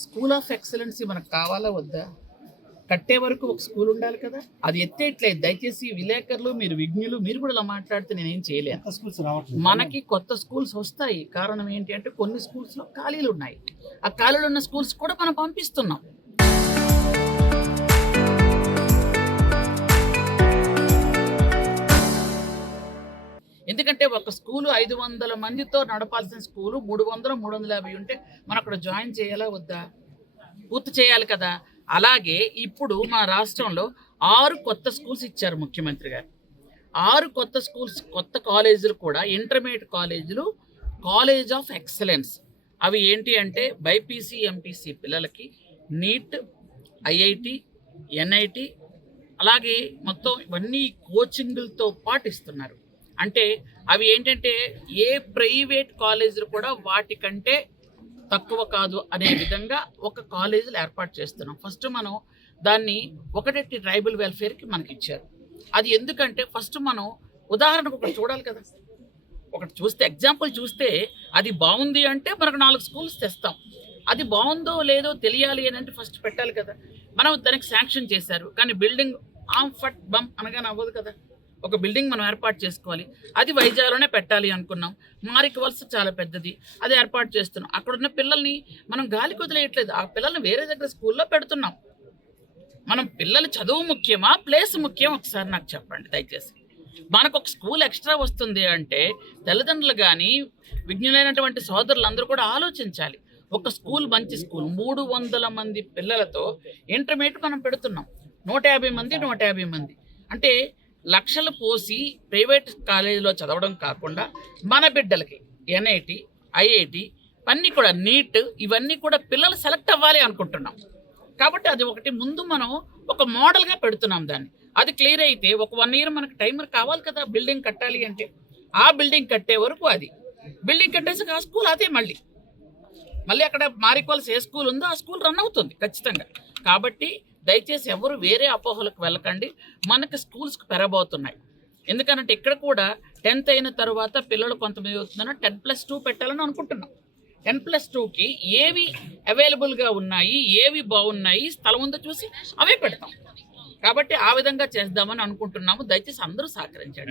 School of excellency మనకు కావాలా వద్దా? కట్టే వరకు ఒక స్కూల్ ఉండాలి కదా! అది ఎత్తేయట్లేదు. దయచేసి విలేకరులు, మీరు విజ్ఞులు, మీరు కూడా ఇలా మాట్లాడితే నేనేం చేయలేను. మనకి కొత్త స్కూల్స్ వస్తాయి. కారణం ఏంటి అంటే కొన్ని స్కూల్స్‌లో ఖాళీలున్నాయి. ఆ ఖాళీలున్న స్కూల్స్ కూడా మనం పంపిస్తున్నాం. ఎందుకంటే ఒక స్కూలు 500 మందితో నడపాల్సిన స్కూలు 300, 350 ఉంటే మనం అక్కడ జాయిన్ చేయాలా వద్దా? పూర్తి చేయాలి కదా! అలాగే ఇప్పుడు మన రాష్ట్రంలో 6 కొత్త స్కూల్స్ ఇచ్చారు ముఖ్యమంత్రి గారు. 6 కొత్త స్కూల్స్, కొత్త కాలేజీలు కూడా ఇంటర్మీడియట్ కాలేజీలు, కాలేజ్ ఆఫ్ ఎక్సలెన్స్. అవి ఏంటి అంటే బైపీసీ, ఎంపీసీ పిల్లలకి నీట్, ఐఐటి, ఎన్ఐటి, అలాగే మొత్తం ఇవన్నీ కోచింగులతో పాటు ఇస్తున్నారు. అంటే అవి ఏంటంటే ఏ ప్రైవేట్ కాలేజీలు కూడా వాటికంటే తక్కువ కాదు అనే విధంగా ఒక కాలేజీలు ఏర్పాటు చేస్తున్నాం. ఫస్ట్ మనం దాన్ని ఒకటి ట్రైబల్ వెల్ఫేర్కి మనకి ఇచ్చారు. అది ఎందుకంటే ఫస్ట్ మనం ఉదాహరణకు ఒకటి చూడాలి కదా. ఒకటి చూస్తే ఎగ్జాంపుల్ చూస్తే అది బాగుంది అంటే మనకు 4 స్కూల్స్ తెస్తాం. అది బాగుందో లేదో తెలియాలి అని అంటే ఫస్ట్ పెట్టాలి కదా. మనం దానికి శాంక్షన్ చేశారు, కానీ బిల్డింగ్ ఆమ్ ఫట్ బమ్ అనగానే అవ్వదు కదా. ఒక బిల్డింగ్ మనం ఏర్పాటు చేసుకోవాలి. అది వైజాగ్లోనే పెట్టాలి అనుకున్నాం. మారికి వలస చాలా పెద్దది, అది ఏర్పాటు చేస్తున్నాం. అక్కడున్న పిల్లల్ని మనం గాలికి వదిలేయట్లేదు. ఆ పిల్లల్ని వేరే దగ్గర స్కూల్లో పెడుతున్నాం. మనం పిల్లల చదువు ముఖ్యమా, ప్లేస్ ముఖ్యం? ఒకసారి నాకు చెప్పండి దయచేసి. మనకు ఒక స్కూల్ ఎక్స్ట్రా వస్తుంది అంటే తల్లిదండ్రులు కానీ విజ్ఞులైనటువంటి సోదరులందరూ కూడా ఆలోచించాలి. ఒక స్కూల్, మంచి స్కూల్ 300 మంది పిల్లలతో ఇంటర్మీడియట్ మనం పెడుతున్నాం. 150 మంది, 150 మంది అంటే లక్షలు పోసి ప్రైవేట్ కాలేజీలో చదవడం కాకుండా మన బిడ్డలకి ఎన్ఐటి, ఐఐటి అన్నీ కూడా, నీట్, ఇవన్నీ కూడా పిల్లలు సెలెక్ట్ అవ్వాలి అనుకుంటున్నాం. కాబట్టి అది ఒకటి ముందు మనం ఒక మోడల్గా పెడుతున్నాం దాన్ని. అది క్లియర్ అయితే ఒక 1 ఇయర్ మనకు టైమర్ కావాలి కదా బిల్డింగ్ కట్టాలి అంటే. ఆ బిల్డింగ్ కట్టే వరకు అది బిల్డింగ్ కట్టేసాక ఆ స్కూల్ అదే మళ్ళీ అక్కడ మారికోవాల్సి ఏ స్కూల్ ఉందో ఆ స్కూల్ రన్ అవుతుంది ఖచ్చితంగా. కాబట్టి దయచేసి ఎవరు వేరే అపోహలకు వెళ్ళకండి. మనకి స్కూల్స్కి పెరగబోతున్నాయి. ఎందుకంటే ఇక్కడ కూడా 10th అయిన తర్వాత పిల్లలు కొంతమంది అవుతుందని 10+2 పెట్టాలని అనుకుంటున్నాం. 10+2కి ఏవి అవైలబుల్గా ఉన్నాయి, ఏవి బాగున్నాయి, స్థలం ఉందో చూసి అవే పెడతాం. కాబట్టి ఆ విధంగా చేద్దామని అనుకుంటున్నాము. దయచేసి అందరూ సహకరించండి.